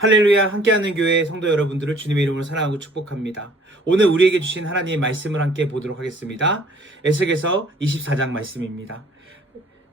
할렐루야 함께하는 교회 성도 여러분들을 주님의 이름으로 사랑하고 축복합니다. 오늘 우리에게 주신 하나님의 말씀을 함께 보도록 하겠습니다. 에스겔서 24장 말씀입니다.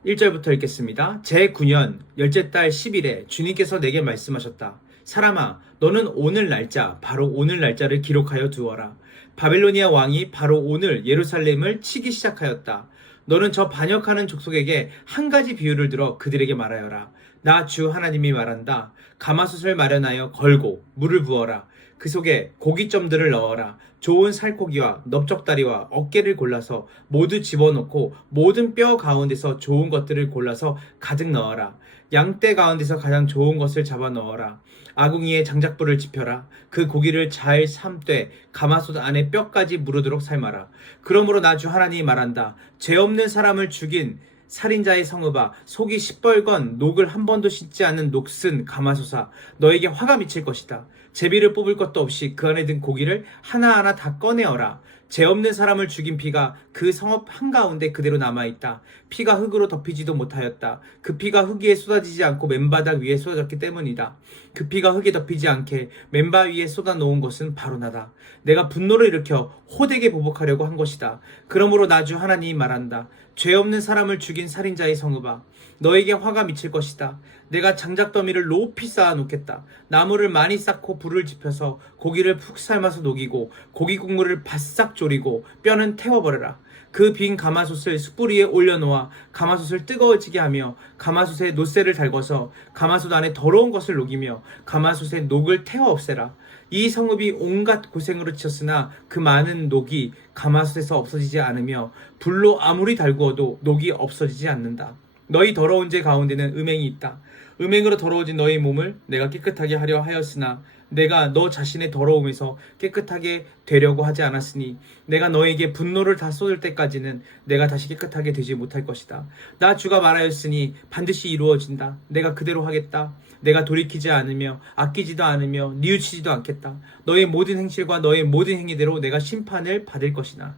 1절부터 읽겠습니다. 제9년 열째 달 10일에 주님께서 내게 말씀하셨다. 사람아 너는 오늘 날짜 바로 오늘 날짜를 기록하여 두어라. 바벨로니아 왕이 바로 오늘 예루살렘을 치기 시작하였다. 너는 저 반역하는 족속에게 한 가지 비유를 들어 그들에게 말하여라. 나 주 하나님이 말한다. 가마솥을 마련하여 걸고 물을 부어라. 그 속에 고기점들을 넣어라. 좋은 살코기와 넓적다리와 어깨를 골라서 모두 집어넣고 모든 뼈 가운데서 좋은 것들을 골라서 가득 넣어라. 양떼 가운데서 가장 좋은 것을 잡아 넣어라. 아궁이에 장작불을 지펴라. 그 고기를 잘 삶되 가마솥 안에 뼈까지 무르도록 삶아라. 그러므로 나 주 하나님이 말한다. 죄 없는 사람을 죽인 살인자의 성읍아 속이 시뻘건 녹을 한 번도 씻지 않는 녹슨 가마솥아 너에게 화가 미칠 것이다. 제비를 뽑을 것도 없이 그 안에 든 고기를 하나하나 다 꺼내어라. 죄 없는 사람을 죽인 피가 그 성읍 한가운데 그대로 남아있다. 피가 흙으로 덮이지도 못하였다. 그 피가 흙 위에 쏟아지지 않고 맨바닥 위에 쏟아졌기 때문이다. 그 피가 흙에 덮이지 않게 맨바 위에 쏟아놓은 것은 바로 나다. 내가 분노를 일으켜 호되게 보복하려고 한 것이다. 그러므로 나주 하나님이 말한다. 죄 없는 사람을 죽인 살인자의 성읍아. 너에게 화가 미칠 것이다. 내가 장작 더미를 높이 쌓아 놓겠다. 나무를 많이 쌓고 불을 지펴서 고기를 푹 삶아서 녹이고 고기 국물을 바싹 졸이고 뼈는 태워버려라. 그 빈 가마솥을 숯불 위에 올려놓아 가마솥을 뜨거워지게 하며 가마솥에 노쇠를 달궈서 가마솥 안에 더러운 것을 녹이며 가마솥에 녹을 태워 없애라. 이 성읍이 온갖 고생으로 치였으나 그 많은 녹이 가마솥에서 없어지지 않으며 불로 아무리 달구어도 녹이 없어지지 않는다. 너희 더러운 죄 가운데는 음행이 있다. 음행으로 더러워진 너희 몸을 내가 깨끗하게 하려 하였으나 내가 너 자신의 더러움에서 깨끗하게 되려고 하지 않았으니 내가 너에게 분노를 다 쏟을 때까지는 내가 다시 깨끗하게 되지 못할 것이다. 나 주가 말하였으니 반드시 이루어진다. 내가 그대로 하겠다. 내가 돌이키지 않으며 아끼지도 않으며 뉘우치지도 않겠다. 너의 모든 행실과 너의 모든 행위대로 내가 심판을 받을 것이나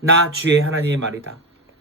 나 주의 하나님의 말이다.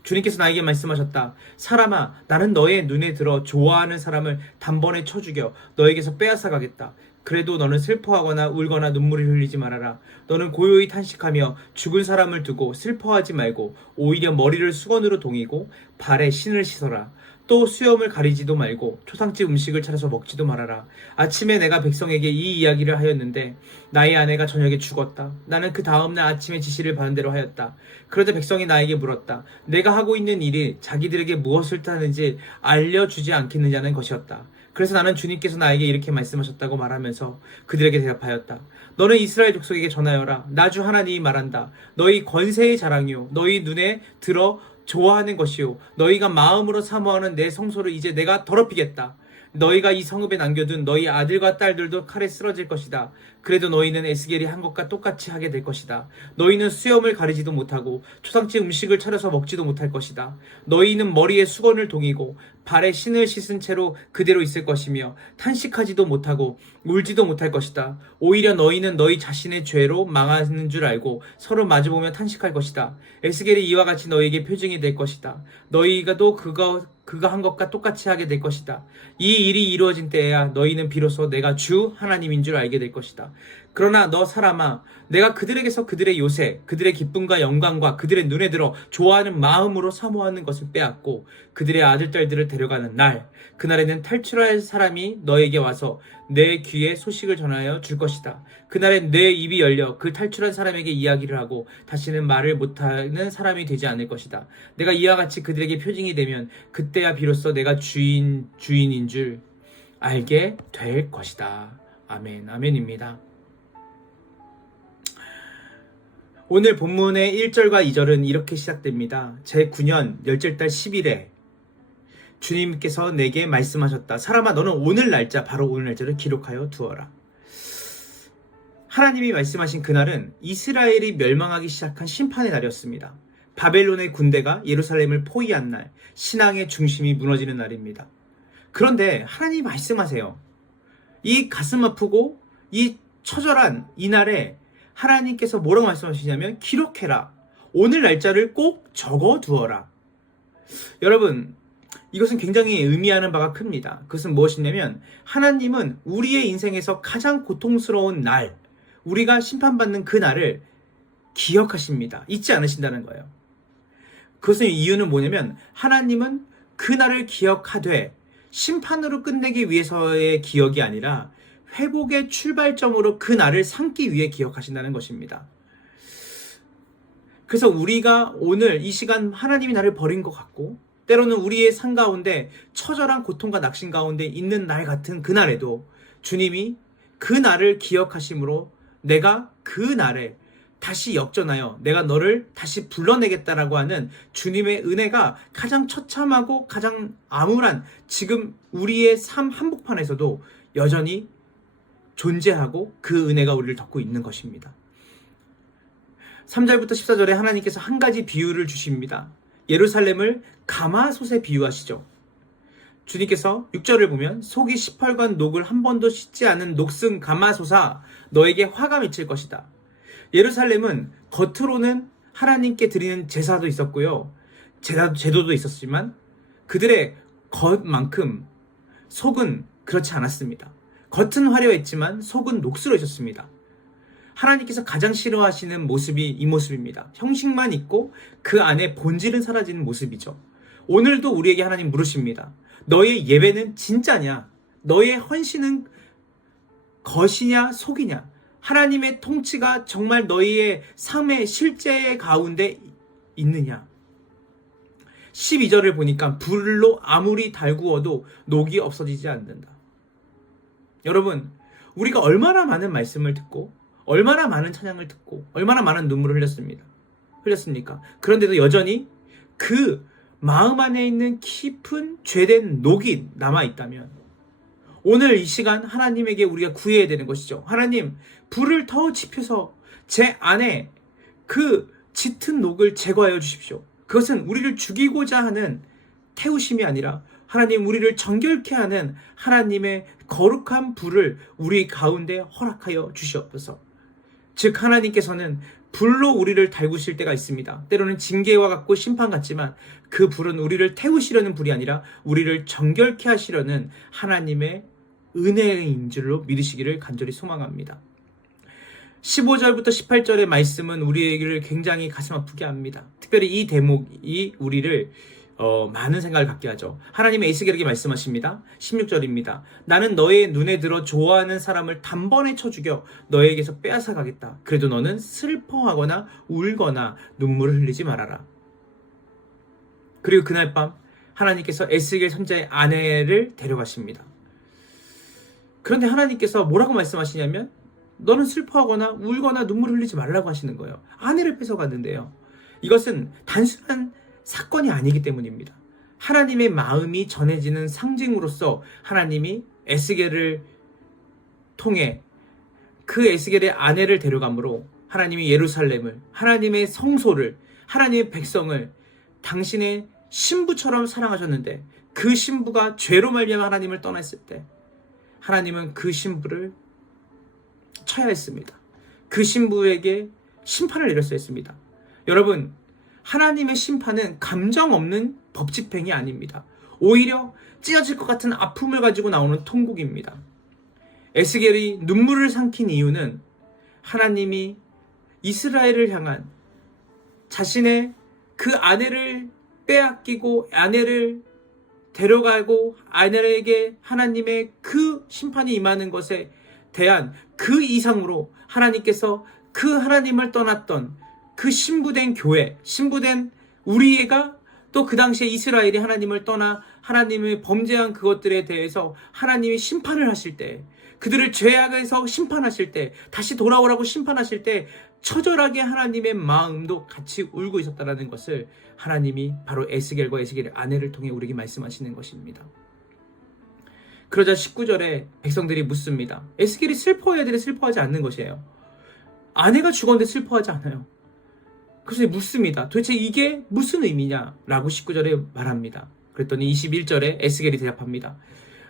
주님께서 나에게 말씀하셨다. 사람아, 나는 너의 눈에 들어 좋아하는 사람을 단번에 쳐 죽여 너에게서 빼앗아 가겠다. 그래도 너는 슬퍼하거나 울거나 눈물을 흘리지 말아라. 너는 고요히 탄식하며 죽은 사람을 두고 슬퍼하지 말고 오히려 머리를 수건으로 동이고 발에 신을 씻어라. 또 수염을 가리지도 말고 초상집 음식을 차려서 먹지도 말아라. 아침에 내가 백성에게 이 이야기를 하였는데 나의 아내가 저녁에 죽었다. 나는 그 다음날 아침에 지시를 받은 대로 하였다. 그러자 백성이 나에게 물었다. 내가 하고 있는 일이 자기들에게 무엇을 타는지 알려주지 않겠느냐는 것이었다. 그래서 나는 주님께서 나에게 이렇게 말씀하셨다고 말하면서 그들에게 대답하였다. 너는 이스라엘 족속에게 전하여라. 나주 하나님이 말한다. 너희 권세의 자랑이요. 너희 눈에 들어 좋아하는 것이요. 너희가 마음으로 사모하는 내 성소를 이제 내가 더럽히겠다. 너희가 이 성읍에 남겨둔 너희 아들과 딸들도 칼에 쓰러질 것이다. 그래도 너희는 에스겔이 한 것과 똑같이 하게 될 것이다. 너희는 수염을 가리지도 못하고 초상집 음식을 차려서 먹지도 못할 것이다. 너희는 머리에 수건을 동이고 발에 신을 씻은 채로 그대로 있을 것이며 탄식하지도 못하고 울지도 못할 것이다. 오히려 너희는 너희 자신의 죄로 망하는 줄 알고 서로 마주보며 탄식할 것이다. 에스겔이 이와 같이 너희에게 표징이 될 것이다. 너희가도 그거 그가 한 것과 똑같이 하게 될 것이다. 이 일이 이루어진 때에야 너희는 비로소 내가 주 하나님인 줄 알게 될 것이다. 그러나 너 사람아, 내가 그들에게서 그들의 요새, 그들의 기쁨과 영광과 그들의 눈에 들어 좋아하는 마음으로 사모하는 것을 빼앗고 그들의 아들, 딸들을 데려가는 날, 그날에는 탈출할 사람이 너에게 와서 내 귀에 소식을 전하여 줄 것이다. 그날엔 내 입이 열려 그 탈출한 사람에게 이야기를 하고 다시는 말을 못하는 사람이 되지 않을 것이다. 내가 이와 같이 그들에게 표징이 되면 그때야 비로소 내가 주인, 주인인 줄 알게 될 것이다. 아멘, 아멘입니다. 오늘 본문의 1절과 2절은 이렇게 시작됩니다. 제 9년 열째 달 10일에 주님께서 내게 말씀하셨다. 사람아 너는 오늘 날짜 바로 오늘 날짜를 기록하여 두어라. 하나님이 말씀하신 그날은 이스라엘이 멸망하기 시작한 심판의 날이었습니다. 바벨론의 군대가 예루살렘을 포위한 날, 신앙의 중심이 무너지는 날입니다. 그런데 하나님이 말씀하세요. 이 가슴 아프고 이 처절한 이날에 하나님께서 뭐라고 말씀하시냐면 기록해라. 오늘 날짜를 꼭 적어 두어라. 여러분, 이것은 굉장히 의미하는 바가 큽니다. 그것은 무엇이냐면 하나님은 우리의 인생에서 가장 고통스러운 날, 우리가 심판받는 그 날을 기억하십니다. 잊지 않으신다는 거예요. 그것의 이유는 뭐냐면 하나님은 그 날을 기억하되 심판으로 끝내기 위해서의 기억이 아니라 회복의 출발점으로 그 날을 삼기 위해 기억하신다는 것입니다. 그래서 우리가 오늘 이 시간 하나님이 나를 버린 것 같고 때로는 우리의 삶 가운데 처절한 고통과 낙심 가운데 있는 날 같은 그날에도 주님이 그 날을 기억하심으로 내가 그 날에 다시 역전하여 내가 너를 다시 불러내겠다라고 하는 주님의 은혜가 가장 처참하고 가장 암울한 지금 우리의 삶 한복판에서도 여전히 존재하고 그 은혜가 우리를 덮고 있는 것입니다. 3절부터 14절에 하나님께서 한 가지 비유를 주십니다. 예루살렘을 가마솥에 비유하시죠. 주님께서 6절을 보면 속이 시펄건 녹을 한 번도 씻지 않은 녹슨 가마솥아 너에게 화가 미칠 것이다. 예루살렘은 겉으로는 하나님께 드리는 제사도 있었고요. 제사, 제도도 있었지만 그들의 겉만큼 속은 그렇지 않았습니다. 겉은 화려했지만 속은 녹슬어 있었습니다. 하나님께서 가장 싫어하시는 모습이 이 모습입니다. 형식만 있고 그 안에 본질은 사라지는 모습이죠. 오늘도 우리에게 하나님 물으십니다. 너의 예배는 진짜냐? 너의 헌신은 것이냐 속이냐? 하나님의 통치가 정말 너희의 삶의 실제 가운데 있느냐? 12절을 보니까 불로 아무리 달구어도 녹이 없어지지 않는다. 여러분, 우리가 얼마나 많은 말씀을 듣고 얼마나 많은 찬양을 듣고 얼마나 많은 눈물을 흘렸습니다. 흘렸습니까? 그런데도 여전히 그 마음 안에 있는 깊은 죄된 녹이 남아 있다면 오늘 이 시간 하나님에게 우리가 구해야 되는 것이죠. 하나님, 불을 더 지펴서 제 안에 그 짙은 녹을 제거하여 주십시오. 그것은 우리를 죽이고자 하는 태우심이 아니라 하나님 우리를 정결케 하는 하나님의 거룩한 불을 우리 가운데 허락하여 주시옵소서. 즉 하나님께서는 불로 우리를 달구실 때가 있습니다. 때로는 징계와 같고 심판 같지만 그 불은 우리를 태우시려는 불이 아니라 우리를 정결케 하시려는 하나님의 은혜인 줄로 믿으시기를 간절히 소망합니다. 15절부터 18절의 말씀은 우리에게를 굉장히 가슴 아프게 합니다. 특별히 이 대목이 우리를 어, 많은 생각을 갖게 하죠. 하나님의 에스겔에게 말씀하십니다. 16절입니다. 나는 너의 눈에 들어 좋아하는 사람을 단번에 쳐 죽여 너에게서 빼앗아 가겠다. 그래도 너는 슬퍼하거나 울거나 눈물을 흘리지 말아라. 그리고 그날 밤 하나님께서 에스겔 선자의 아내를 데려가십니다. 그런데 하나님께서 뭐라고 말씀하시냐면 너는 슬퍼하거나 울거나 눈물 흘리지 말라고 하시는 거예요. 아내를 뺏어갔는데요. 이것은 단순한 사건이 아니기 때문입니다. 하나님의 마음이 전해지는 상징으로서 하나님이 에스겔을 통해 그 에스겔의 아내를 데려감으로 하나님이 예루살렘을 하나님의 성소를 하나님의 백성을 당신의 신부처럼 사랑하셨는데 그 신부가 죄로 말미암아 하나님을 떠났을 때 하나님은 그 신부를 쳐야 했습니다. 그 신부에게 심판을 내렸어야 했습니다. 여러분 하나님의 심판은 감정 없는 법 집행이 아닙니다. 오히려 찢어질 것 같은 아픔을 가지고 나오는 통곡입니다. 에스겔이 눈물을 삼킨 이유는 하나님이 이스라엘을 향한 자신의 그 아내를 빼앗기고 아내를 데려가고 아내에게 하나님의 그 심판이 임하는 것에 대한 그 이상으로 하나님께서 그 하나님을 떠났던 그 신부된 교회, 신부된 우리가 또 그 당시에 이스라엘이 하나님을 떠나 하나님의 범죄한 그것들에 대해서 하나님이 심판을 하실 때, 그들을 죄악에서 심판하실 때, 다시 돌아오라고 심판하실 때, 처절하게 하나님의 마음도 같이 울고 있었다라는 것을 하나님이 바로 에스겔과 에스겔의 아내를 통해 우리에게 말씀하시는 것입니다. 그러자 19절에 백성들이 묻습니다. 에스겔이 슬퍼해야 되는 슬퍼하지 않는 것이에요. 아내가 죽었는데 슬퍼하지 않아요. 그래서 묻습니다. 도대체 이게 무슨 의미냐 라고 19절에 말합니다. 그랬더니 21절에 에스겔이 대답합니다.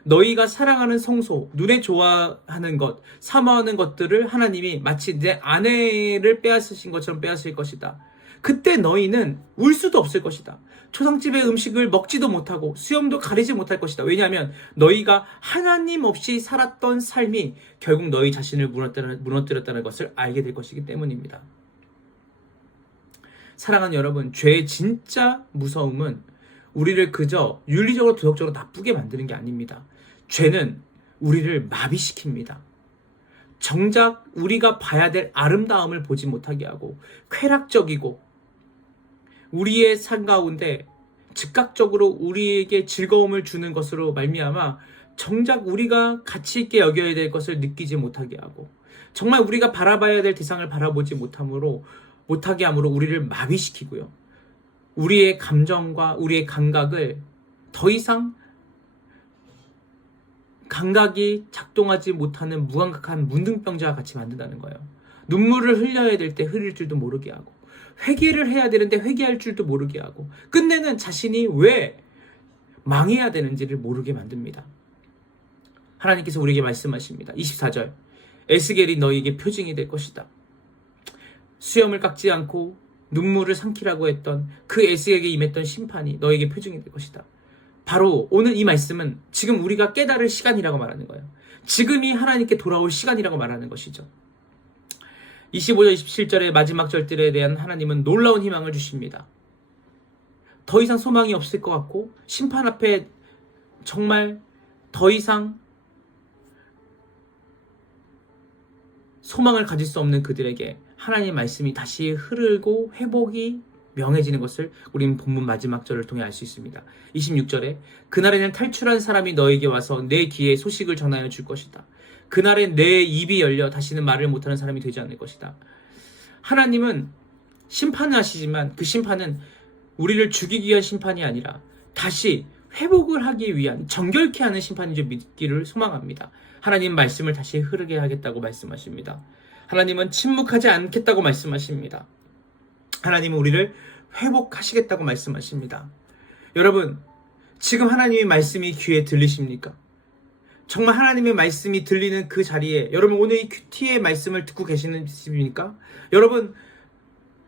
너희가 사랑하는 성소, 눈에 좋아하는 것, 사모하는 것들을 하나님이 마치 내 아내를 빼앗으신 것처럼 빼앗을 것이다. 그때 너희는 울 수도 없을 것이다. 초상집의 음식을 먹지도 못하고 수염도 가리지 못할 것이다. 왜냐하면 너희가 하나님 없이 살았던 삶이 결국 너희 자신을 무너뜨렸다는 것을 알게 될 것이기 때문입니다. 사랑하는 여러분, 죄의 진짜 무서움은 우리를 그저 윤리적으로 도덕적으로 나쁘게 만드는 게 아닙니다. 죄는 우리를 마비시킵니다. 정작 우리가 봐야 될 아름다움을 보지 못하게 하고 쾌락적이고 우리의 삶 가운데 즉각적으로 우리에게 즐거움을 주는 것으로 말미암아 정작 우리가 가치 있게 여겨야 될 것을 느끼지 못하게 하고 정말 우리가 바라봐야 될 대상을 바라보지 못함으로 못하게 함으로 우리를 마비시키고요. 우리의 감정과 우리의 감각을 더 이상 감각이 작동하지 못하는 무감각한 문둥병자와 같이 만든다는 거예요. 눈물을 흘려야 될 때 흘릴 줄도 모르게 하고 회개를 해야 되는데 회개할 줄도 모르게 하고 끝내는 자신이 왜 망해야 되는지를 모르게 만듭니다. 하나님께서 우리에게 말씀하십니다. 24절 에스겔이 너희에게 표징이 될 것이다. 수염을 깎지 않고 눈물을 삼키라고 했던 그 에스겔에게 임했던 심판이 너에게 표징이 될 것이다. 바로 오늘 이 말씀은 지금 우리가 깨달을 시간이라고 말하는 거예요. 지금이 하나님께 돌아올 시간이라고 말하는 것이죠. 25절, 27절의 마지막 절들에 대한 하나님은 놀라운 희망을 주십니다. 더 이상 소망이 없을 것 같고 심판 앞에 정말 더 이상 소망을 가질 수 없는 그들에게 하나님의 말씀이 다시 흐르고 회복이 명해지는 것을 우리는 본문 마지막 절을 통해 알 수 있습니다. 26절에 그날에는 탈출한 사람이 너에게 와서 내 귀에 소식을 전하여 줄 것이다. 그날에 내 입이 열려 다시는 말을 못하는 사람이 되지 않을 것이다. 하나님은 심판을 하시지만 그 심판은 우리를 죽이기 위한 심판이 아니라 다시 회복을 하기 위한 정결케 하는 심판인 줄 믿기를 소망합니다. 하나님 말씀을 다시 흐르게 하겠다고 말씀하십니다. 하나님은 침묵하지 않겠다고 말씀하십니다. 하나님은 우리를 회복하시겠다고 말씀하십니다. 여러분, 지금 하나님의 말씀이 귀에 들리십니까? 정말 하나님의 말씀이 들리는 그 자리에 여러분 오늘 이 큐티의 말씀을 듣고 계시는십니까? 여러분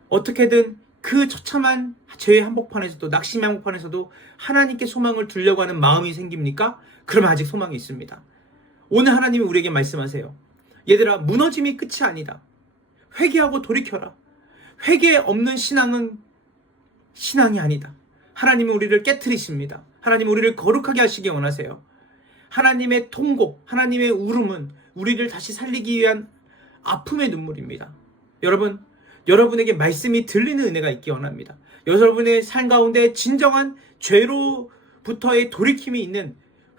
어떻게든 그 처참한 죄의 한복판에서도 낙심의 한복판에서도 하나님께 소망을 두려고 하는 마음이 생깁니까? 그러면 아직 소망이 있습니다. 오늘 하나님이 우리에게 말씀하세요. 얘들아 무너짐이 끝이 아니다. 회개하고 돌이켜라. 회개 없는 신앙은 신앙이 아니다. 하나님은 우리를 깨뜨리십니다. 하나님은 우리를 거룩하게 하시기 원하세요. 하나님의 통곡, 하나님의 울음은 우리를 다시 살리기 위한 아픔의 눈물입니다. 여러분, 여러분에게 말씀이 들리는 은혜가 있기 원합니다. 여러분의 삶 가운데 진정한 죄로부터의 돌이킴이 있는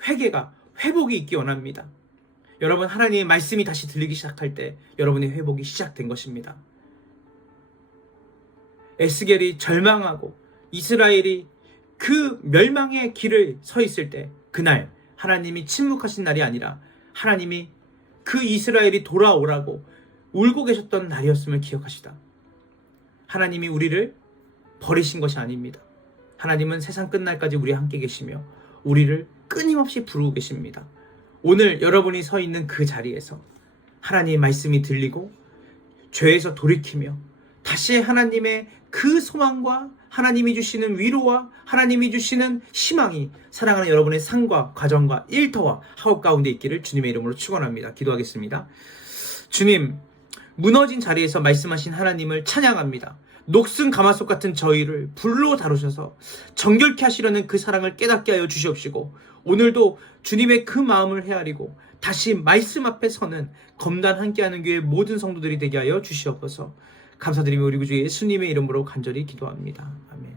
회개가 회복이 있기 원합니다. 여러분 하나님의 말씀이 다시 들리기 시작할 때 여러분의 회복이 시작된 것입니다. 에스겔이 절망하고 이스라엘이 그 멸망의 길을 서 있을 때 그날 하나님이 침묵하신 날이 아니라 하나님이 그 이스라엘이 돌아오라고 울고 계셨던 날이었음을 기억하시다. 하나님이 우리를 버리신 것이 아닙니다. 하나님은 세상 끝날까지 우리 함께 계시며 우리를 끊임없이 부르고 계십니다. 오늘 여러분이 서 있는 그 자리에서 하나님의 말씀이 들리고 죄에서 돌이키며 다시 하나님의 그 소망과 하나님이 주시는 위로와 하나님이 주시는 희망이 사랑하는 여러분의 삶과 가정과 일터와 하업 가운데 있기를 주님의 이름으로 축원합니다. 기도하겠습니다. 주님, 무너진 자리에서 말씀하신 하나님을 찬양합니다. 녹슨 가마솥 같은 저희를 불로 다루셔서 정결케 하시려는 그 사랑을 깨닫게 하여 주시옵시고 오늘도 주님의 그 마음을 헤아리고 다시 말씀 앞에 서는 검단 함께하는 교회 모든 성도들이 되게 하여 주시옵소서 감사드리며 우리 구주 예수님의 이름으로 간절히 기도합니다. 아멘.